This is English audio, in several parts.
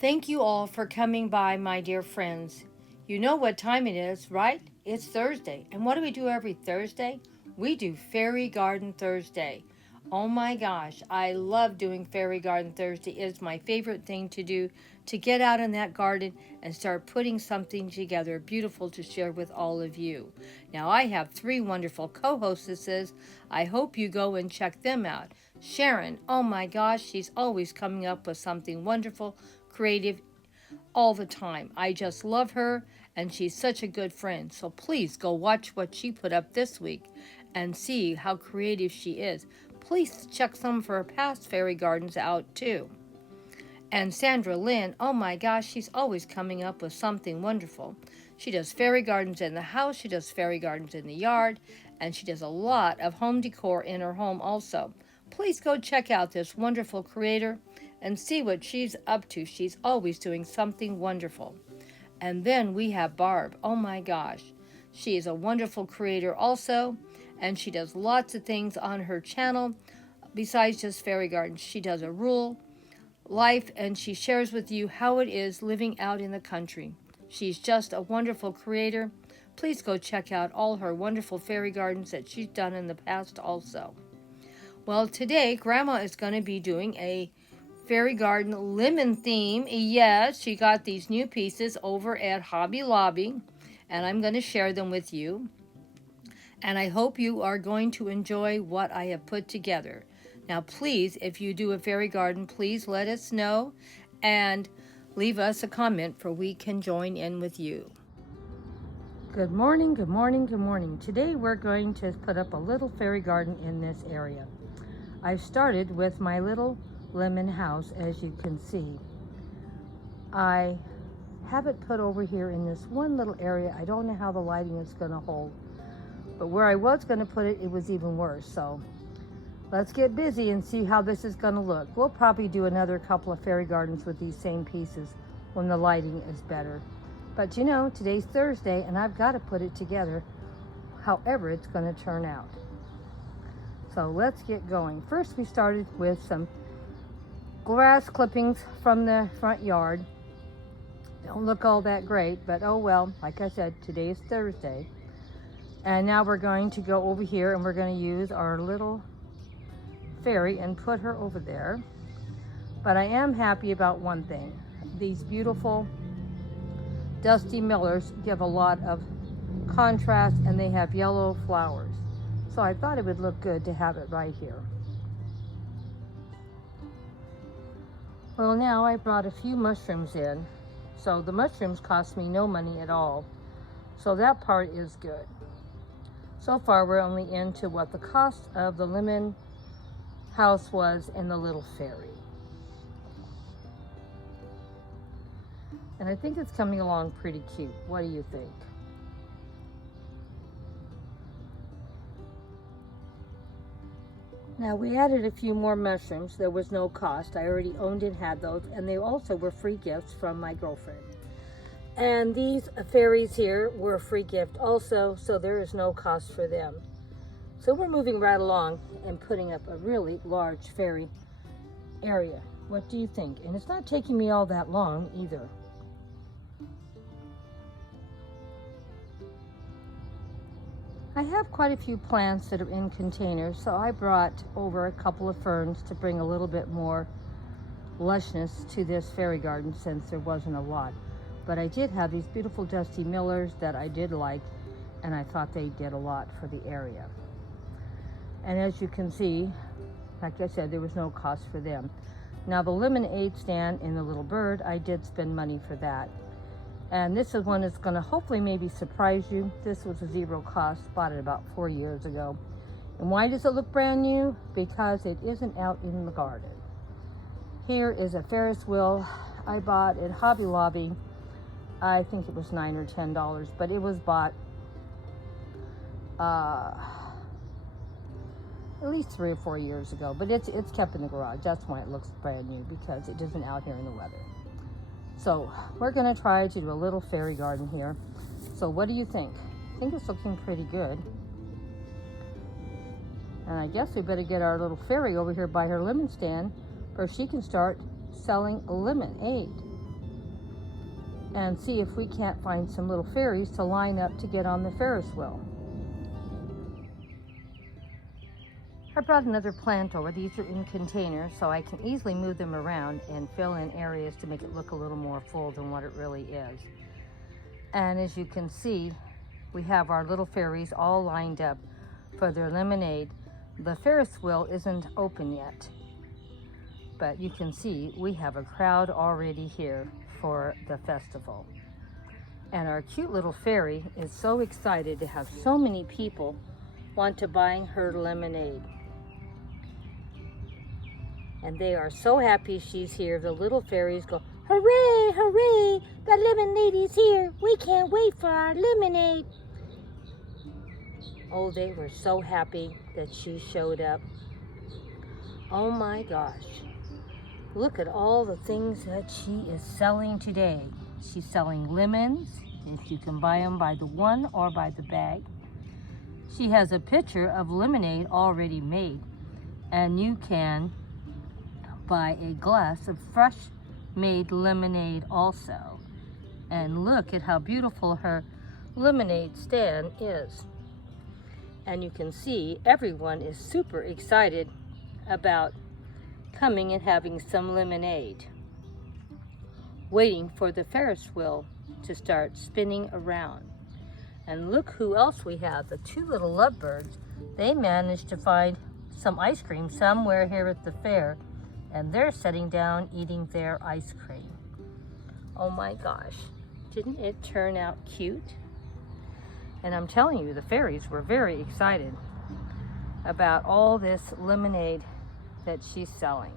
Thank you all for coming by, my dear friends. You know what time it is, right? It's Thursday. And what do we do every Thursday? We do Fairy Garden Thursday. Oh my gosh, I love doing Fairy Garden Thursday. It's my favorite thing to do, to get out in that garden and start putting something together beautiful to share with all of you. Now, I have three wonderful co-hostesses. I hope you go and check them out. Sharon, oh my gosh, she's always coming up with something wonderful, creative, all the time. I just love her, and she's such a good friend. So please go watch what she put up this week and see how creative she is. Please check some of her past fairy gardens out too. And Sandra Lynn, oh my gosh, she's always coming up with something wonderful. She does fairy gardens in the house, she does fairy gardens in the yard, and she does a lot of home decor in her home also. Please go check out this wonderful creator and see what she's up to. She's always doing something wonderful. And then we have Barb. Oh my gosh. She is a wonderful creator also, and she does lots of things on her channel besides just fairy gardens. She does a rural life, and she shares with you how it is living out in the country. She's just a wonderful creator. Please go check out all her wonderful fairy gardens that she's done in the past also. Well, today Grandma is going to be doing a fairy garden lemon theme. Yes, she got these new pieces over at Hobby Lobby, and I'm going to share them with you. And I hope you are going to enjoy what I have put together. Now, please, if you do a fairy garden, please let us know and leave us a comment for we can join in with you. Good morning, good morning, good morning. Today we're going to put up a little fairy garden in this area. I've started with my little lemon house, as you can see. I have it put over here in this one little area. I don't know how the lighting is going to hold, but where I was going to put it, it was even worse. So let's get busy and see how this is going to look. We'll probably do another couple of fairy gardens with these same pieces when the lighting is better. But you know, today's Thursday and I've got to put it together however it's going to turn out. So let's get going. First, we started with some grass clippings from the front yard. Don't look all that great, but oh well. Like I said, today is Thursday. And now we're going to go over here and we're going to use our little fairy and put her over there. But I am happy about one thing. These beautiful dusty millers give a lot of contrast, and they have yellow flowers. So I thought it would look good to have it right here. Well, now I brought a few mushrooms in. So the mushrooms cost me no money at all. So that part is good. So far we're only into what the cost of the lemon house was and the little fairy. And I think it's coming along pretty cute. What do you think? Now we added a few more mushrooms. There was no cost. I already owned and had those, and they also were free gifts from my girlfriend. And these fairies here were a free gift also, so there is no cost for them. So we're moving right along and putting up a really large fairy area. What do you think? And it's not taking me all that long either. I have quite a few plants that are in containers, so I brought over a couple of ferns to bring a little bit more lushness to this fairy garden since there wasn't a lot. But I did have these beautiful dusty millers that I did like, and I thought they did a lot for the area. And as you can see, like I said, there was no cost for them. Now the lemonade stand and the little bird, I did spend money for that. And this is one that's going to hopefully maybe surprise you. This was a zero cost, bought it about 4 years ago. And why does it look brand new? Because it isn't out in the garden. Here is a Ferris wheel I bought at Hobby Lobby. I think it was $9 or $10, but it was bought at least 3 or 4 years ago. But it's kept in the garage. That's why it looks brand new, because it isn't out here in the weather. So we're going to try to do a little fairy garden here. So what do you think? I think it's looking pretty good. And I guess we better get our little fairy over here by her lemon stand, or she can start selling lemonade. and see if we can't find some little fairies to line up to get on the Ferris wheel. I brought another plant over. These are in containers, so I can easily move them around and fill in areas to make it look a little more full than what it really is. And as you can see, we have our little fairies all lined up for their lemonade. The Ferris wheel isn't open yet, but you can see we have a crowd already here for the festival. And our cute little fairy is so excited to have so many people want to buy her lemonade. And they are so happy she's here. The little fairies go, "Hooray, hooray, the lemonade is here. We can't wait for our lemonade." Oh, they were so happy that she showed up. Oh my gosh. Look at all the things that she is selling today. She's selling lemons, if you can buy them by the one or by the bag. She has a pitcher of lemonade already made, and you can buy a glass of fresh made lemonade also. And look at how beautiful her lemonade stand is. And you can see everyone is super excited about coming and having some lemonade, waiting for the Ferris wheel to start spinning around. And look who else we have, the two little lovebirds. They managed to find some ice cream somewhere here at the fair, and they're sitting down eating their ice cream. Oh my gosh, didn't it turn out cute? And I'm telling you, the fairies were very excited about all this lemonade that she's selling.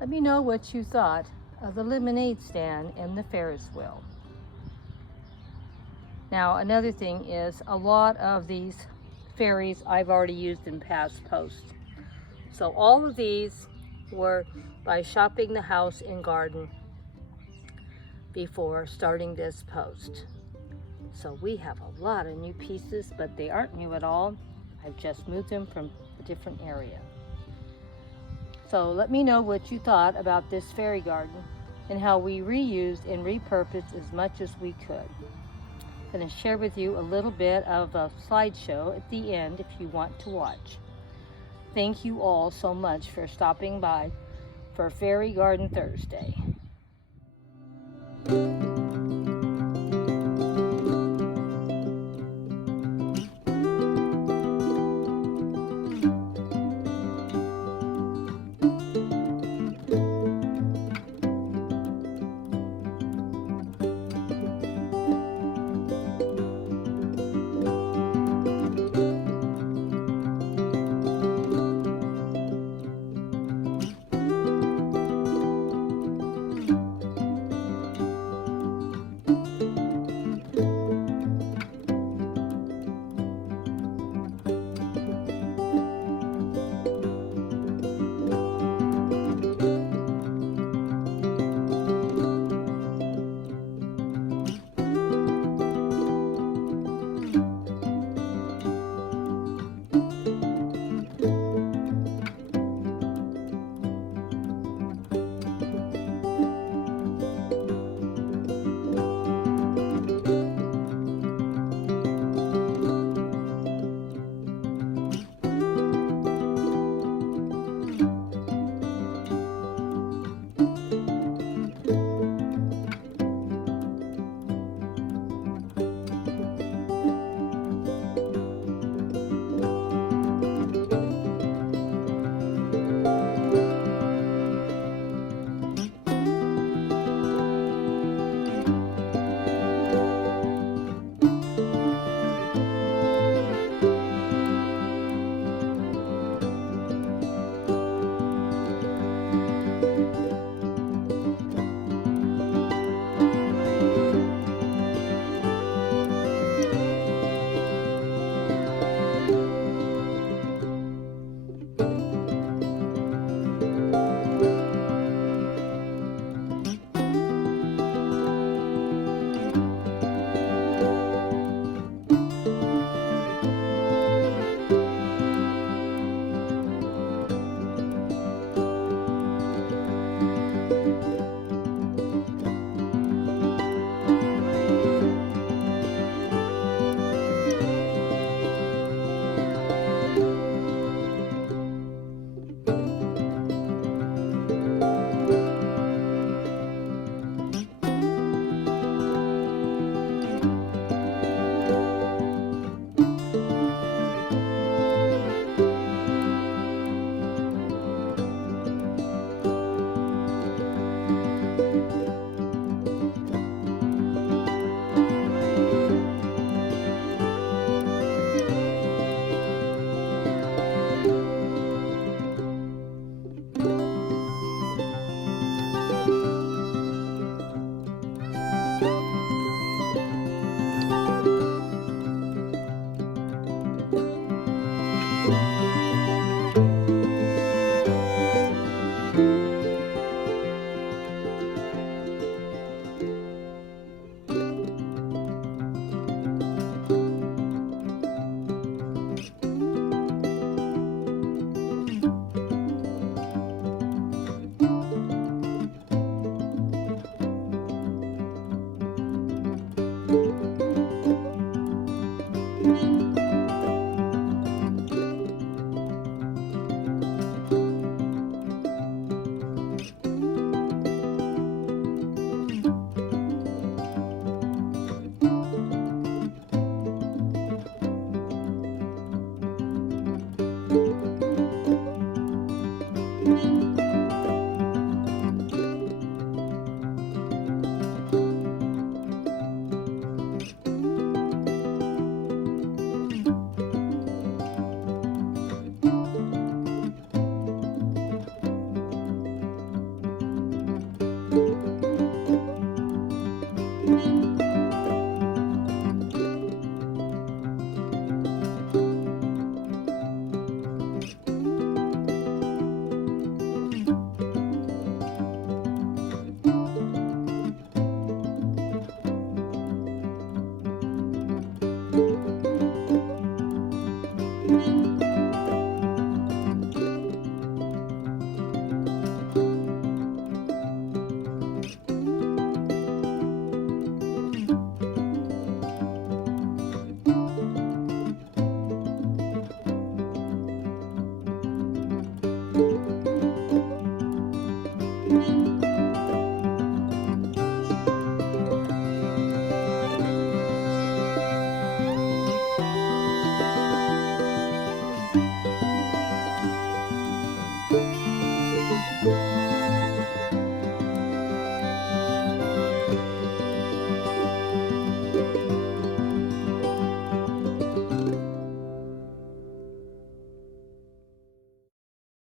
Let me know what you thought of the lemonade stand and the Ferris wheel. Now, another thing is a lot of these fairies I've already used in past posts. So all of these were by shopping the house and garden before starting this post. So we have a lot of new pieces, but they aren't new at all. I've just moved them from a different area. So let me know what you thought about this fairy garden and how we reused and repurposed as much as we could. I'm going to share with you a little bit of a slideshow at the end if you want to watch. Thank you all so much for stopping by for Fairy Garden Thursday.